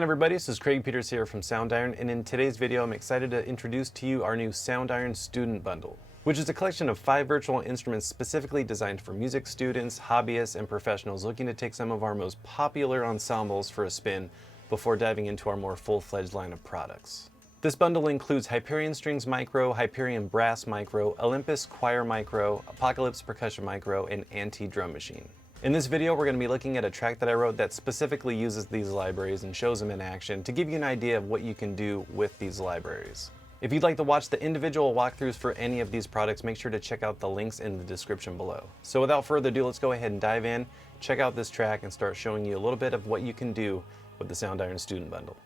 again, everybody. This is Craig Peters here from Soundiron, and in today's video I'm excited to introduce to you our new Soundiron Student Bundle, which is a collection of 5 virtual instruments specifically designed for music students, hobbyists, and professionals looking to take some of our most popular ensembles for a spin before diving into our more full-fledged line of products. This bundle includes Hyperion Strings Micro, Hyperion Brass Micro, Olympus Choir Micro, Apocalypse Percussion Micro, and Antidrum Machine. In this video, we're going to be looking at a track that I wrote that specifically uses these libraries and shows them in action to give you an idea of what you can do with these libraries. If you'd like to watch the individual walkthroughs for any of these products, make sure to check out the links in the description below. So without further ado, let's go ahead and dive in, check out this track, and start showing you a little bit of what you can do with the Soundiron Student Bundle.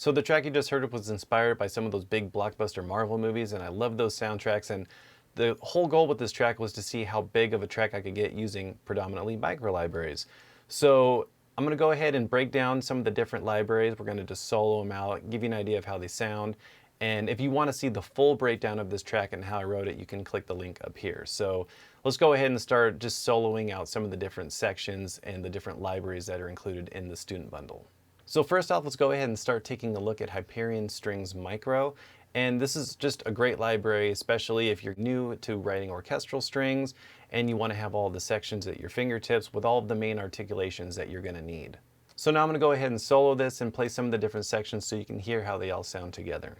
So the track you just heard was inspired by some of those big blockbuster Marvel movies, and I love those soundtracks, and the whole goal with this track was to see how big of a track I could get using predominantly micro libraries. So I'm going to go ahead and break down some of the different libraries. We're going to just solo them out, give you an idea of how they sound, and if you want to see the full breakdown of this track and how I wrote it, you can click the link up here. So let's go ahead and start just soloing out some of the different sections and the different libraries that are included in the student bundle. So first off, let's go ahead and start taking a look at Hyperion Strings Micro. And this is just a great library, especially if you're new to writing orchestral strings and you want to have all the sections at your fingertips with all of the main articulations that you're going to need. So now I'm going to go ahead and solo this and play some of the different sections so you can hear how they all sound together.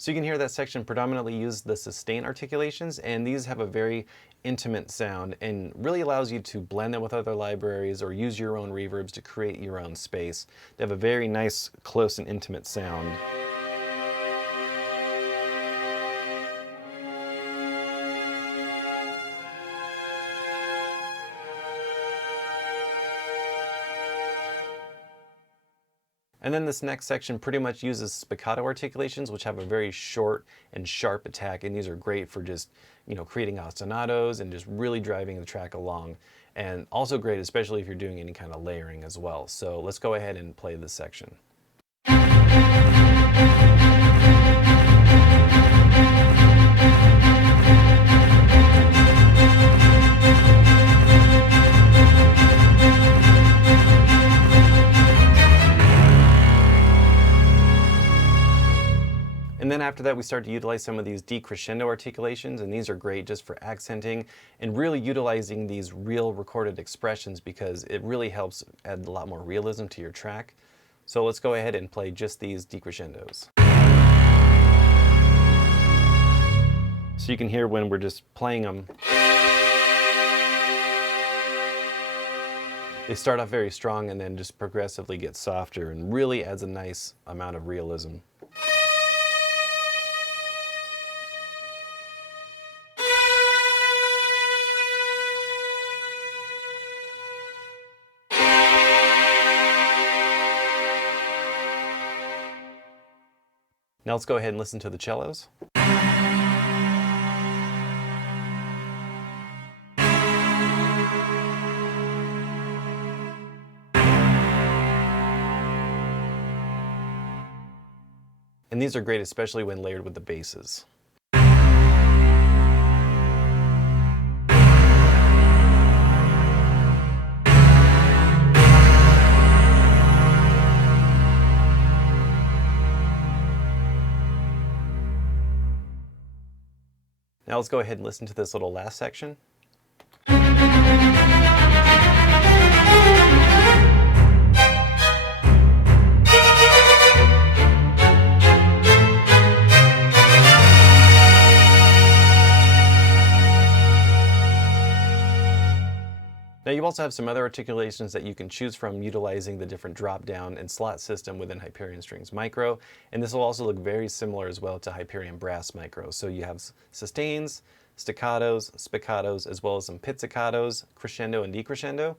So you can hear that section predominantly use the sustain articulations, and these have a very intimate sound and really allows you to blend them with other libraries or use your own reverbs to create your own space. They have a very nice, close and intimate sound. And then this next section pretty much uses spiccato articulations, which have a very short and sharp attack, and these are great for just, creating ostinatos and just really driving the track along. And also great, especially if you're doing any kind of layering as well. So let's go ahead and play this section. And then after that, we start to utilize some of these decrescendo articulations, and these are great just for accenting and really utilizing these real recorded expressions because it really helps add a lot more realism to your track. So let's go ahead and play just these decrescendos. So you can hear when we're just playing them. They start off very strong and then just progressively get softer and really adds a nice amount of realism. Now let's go ahead and listen to the cellos. And these are great, especially when layered with the basses. Now let's go ahead and listen to this little last section. Now you also have some other articulations that you can choose from utilizing the different drop-down and slot system within Hyperion Strings Micro, and this will also look very similar as well to Hyperion Brass Micro. So you have sustains, staccatos, spiccatos, as well as some pizzicatos, crescendo and decrescendo.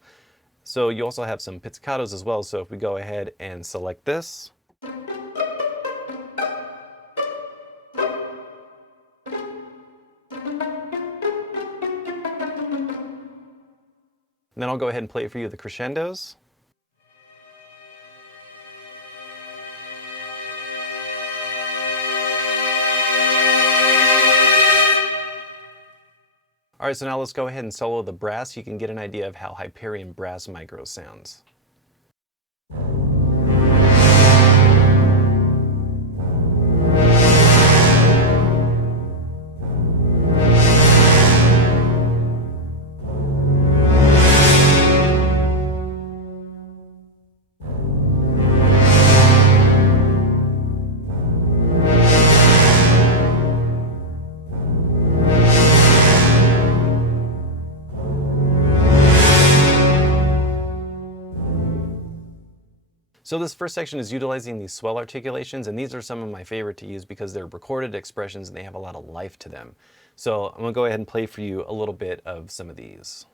So you also have some pizzicatos as well, so if we go ahead and select this, and then I'll go ahead and play for you the crescendos. All right, so now let's go ahead and solo the brass. You can get an idea of how Hyperion Brass Micro sounds. So this first section is utilizing these swell articulations, and these are some of my favorite to use because they're recorded expressions and they have a lot of life to them. So I'm going to go ahead and play for you a little bit of some of these.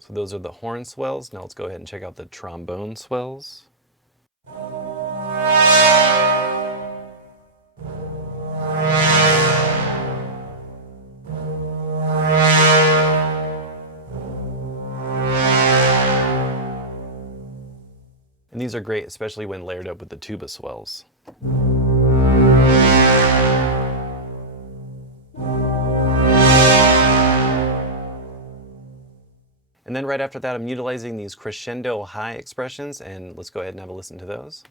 So those are the horn swells. Now let's go ahead and check out the trombone swells. And these are great, especially when layered up with the tuba swells. And then right after that, I'm utilizing these crescendo high expressions, and let's go ahead and have a listen to those.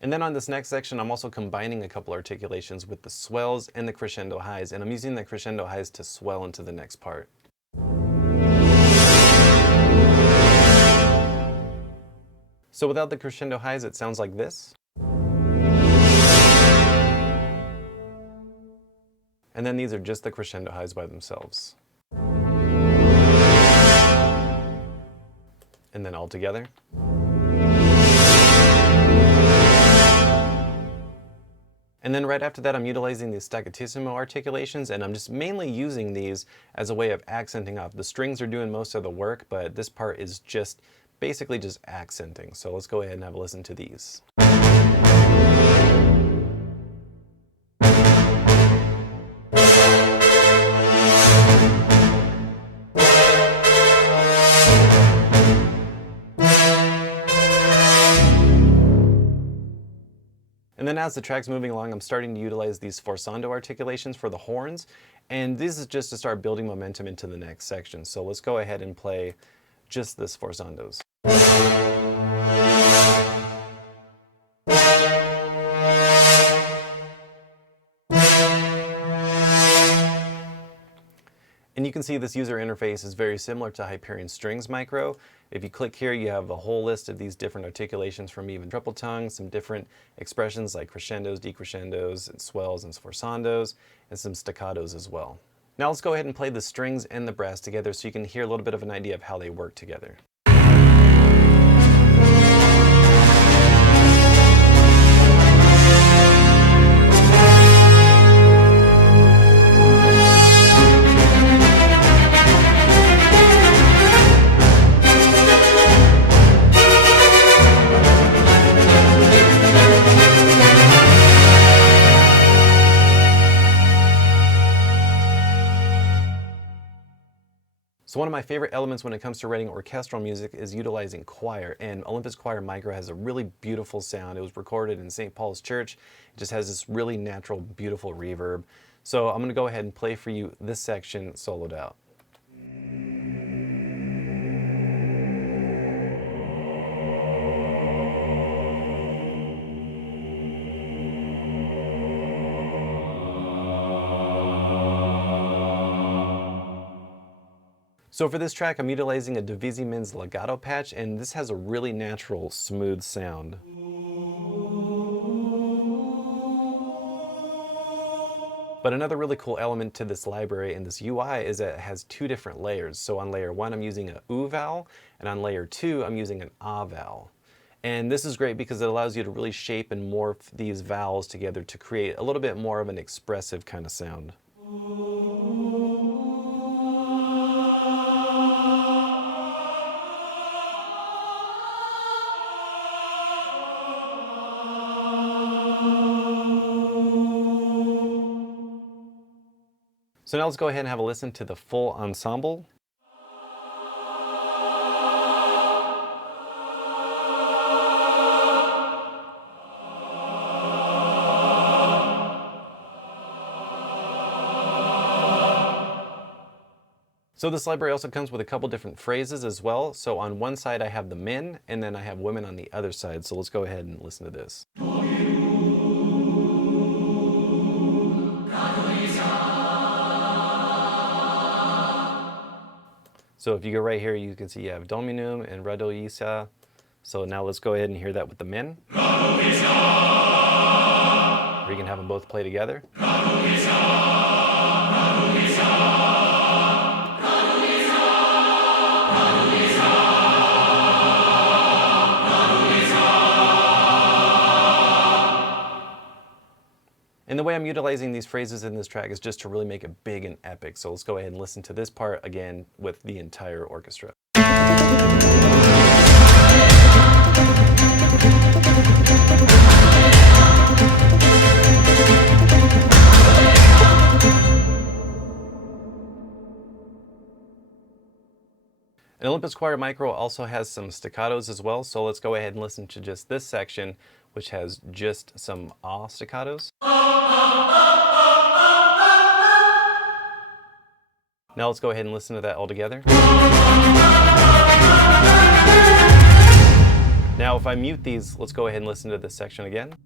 And then on this next section, I'm also combining a couple articulations with the swells and the crescendo highs, and I'm using the crescendo highs to swell into the next part. So without the crescendo highs, it sounds like this. And then these are just the crescendo highs by themselves. And then all together. And then right after that, I'm utilizing these staccatissimo articulations, and I'm just mainly using these as a way of accenting off. The strings are doing most of the work, but this part is just basically just accenting. So let's go ahead and have a listen to these. And then as the track's moving along, I'm starting to utilize these forzando articulations for the horns. And this is just to start building momentum into the next section. So let's go ahead and play just this forzandos. And you can see this user interface is very similar to Hyperion Strings Micro. If you click here, you have a whole list of these different articulations from even triple tongue, some different expressions like crescendos, decrescendos, and swells and forzandos, and some staccatos as well. Now let's go ahead and play the strings and the brass together so you can hear a little bit of an idea of how they work together. So one of my favorite elements when it comes to writing orchestral music is utilizing choir, and Olympus Choir Micro has a really beautiful sound. It was recorded in St. Paul's Church. It just has this really natural, beautiful reverb. So I'm going to go ahead and play for you this section soloed out. So for this track, I'm utilizing a Divisimens legato patch, and this has a really natural, smooth sound. But another really cool element to this library and this UI is that it has two different layers. So on layer 1, I'm using a U vowel, and on layer 2, I'm using an A vowel. And this is great because it allows you to really shape and morph these vowels together to create a little bit more of an expressive kind of sound. So now let's go ahead and have a listen to the full ensemble. So this library also comes with a couple different phrases as well. So on one side I have the men, and then I have women on the other side. So let's go ahead and listen to this. So if you go right here, you can see you have Dominum and Radoisa. So now let's go ahead and hear that with the men. Or you can have them both play together. And the way I'm utilizing these phrases in this track is just to really make it big and epic. So let's go ahead and listen to this part again with the entire orchestra. An Olympus Choir Micro also has some staccatos as well, so let's go ahead and listen to just this section, which has just some ah staccatos. Now let's go ahead and listen to that all together. Now if I mute these, let's go ahead and listen to this section again.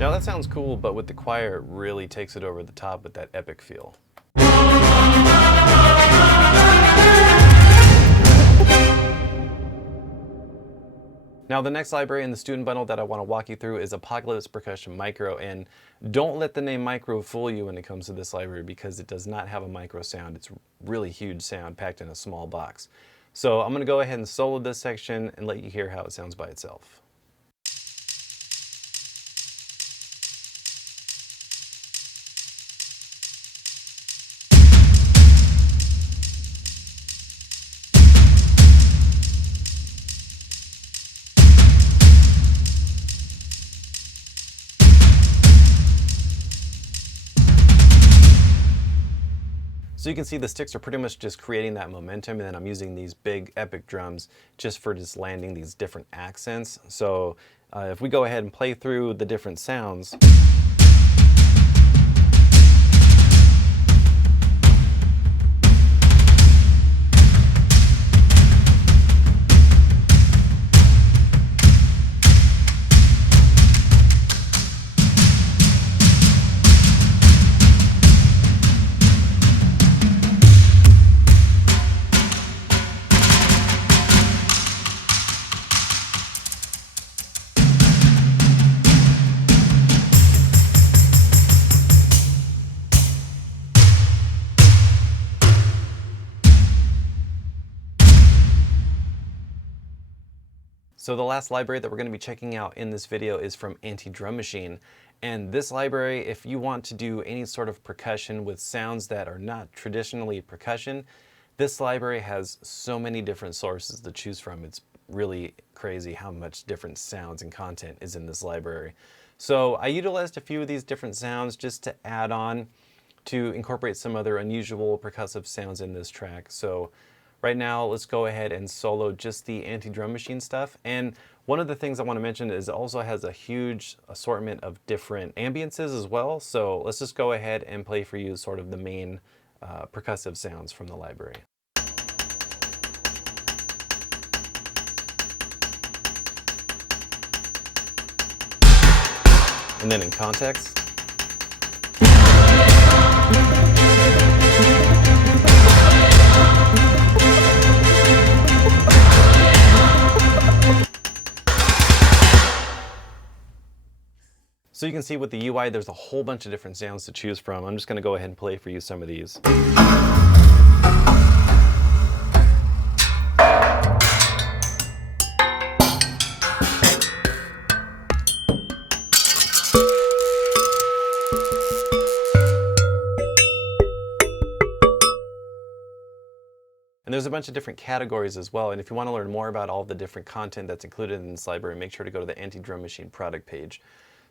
Now that sounds cool, but with the choir, it really takes it over the top with that epic feel. Now the next library in the student bundle that I want to walk you through is Apocalypse Percussion Micro, and don't let the name micro fool you when it comes to this library because it does not have a micro sound. It's really huge sound packed in a small box. So I'm going to go ahead and solo this section and let you hear how it sounds by itself. So you can see the sticks are pretty much just creating that momentum, and then I'm using these big epic drums just for just landing these different accents. So if we go ahead and play through the different sounds. So the last library that we're going to be checking out in this video is from Antidrum Machine. And this library, if you want to do any sort of percussion with sounds that are not traditionally percussion, this library has so many different sources to choose from. It's really crazy how much different sounds and content is in this library. So I utilized a few of these different sounds just to add on to incorporate some other unusual percussive sounds in this track. So right now, let's go ahead and solo just the Antidrum Machine stuff. And one of the things I want to mention is it also has a huge assortment of different ambiances as well. So let's just go ahead and play for you sort of the main percussive sounds from the library. And then in context. So you can see with the UI, there's a whole bunch of different sounds to choose from. I'm just gonna go ahead and play for you some of these. And there's a bunch of different categories as well. And if you want to learn more about all the different content that's included in this library, make sure to go to the Antidrum Machine product page.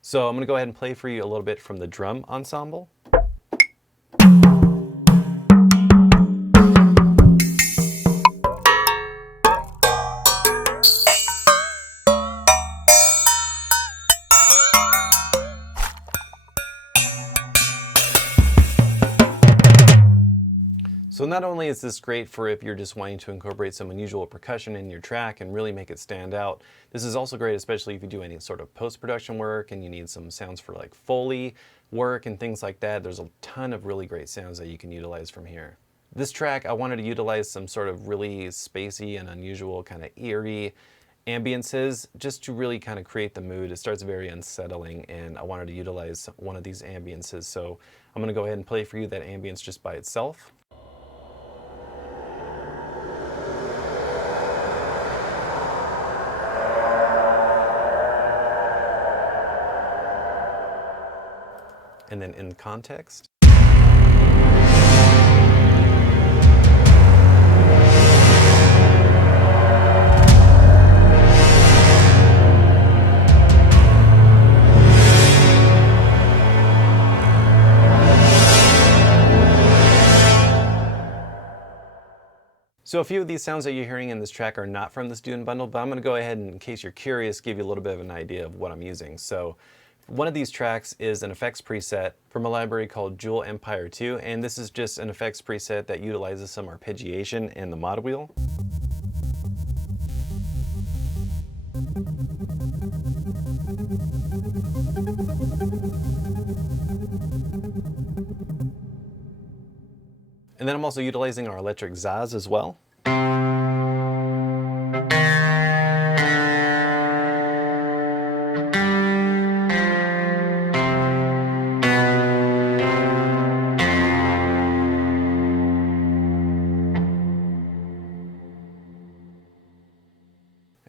So I'm going to go ahead and play for you a little bit from the drum ensemble. So not only is this great for if you're just wanting to incorporate some unusual percussion in your track and really make it stand out, this is also great especially if you do any sort of post-production work and you need some sounds for like Foley work and things like that. There's a ton of really great sounds that you can utilize from here. This track, I wanted to utilize some sort of really spacey and unusual kind of eerie ambiances just to really kind of create the mood. It starts very unsettling and I wanted to utilize one of these ambiances. So I'm going to go ahead and play for you that ambience just by itself. And then in context. So a few of these sounds that you're hearing in this track are not from the student bundle, but I'm going to go ahead and, in case you're curious, give you a little bit of an idea of what I'm using. So one of these tracks is an effects preset from a library called Jewel Empire 2, and this is just an effects preset that utilizes some arpeggiation in the mod wheel. And then I'm also utilizing our electric Zaz as well.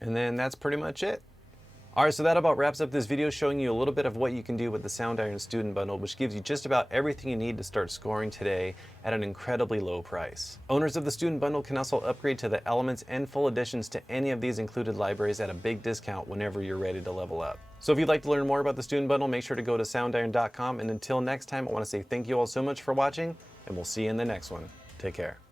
And then that's pretty much it. Alright, so that about wraps up this video showing you a little bit of what you can do with the Soundiron Student Bundle, which gives you just about everything you need to start scoring today at an incredibly low price. Owners of the Student Bundle can also upgrade to the Elements and Full Editions to any of these included libraries at a big discount whenever you're ready to level up. So if you'd like to learn more about the Student Bundle, make sure to go to soundiron.com, and until next time, I want to say thank you all so much for watching, and we'll see you in the next one. Take care.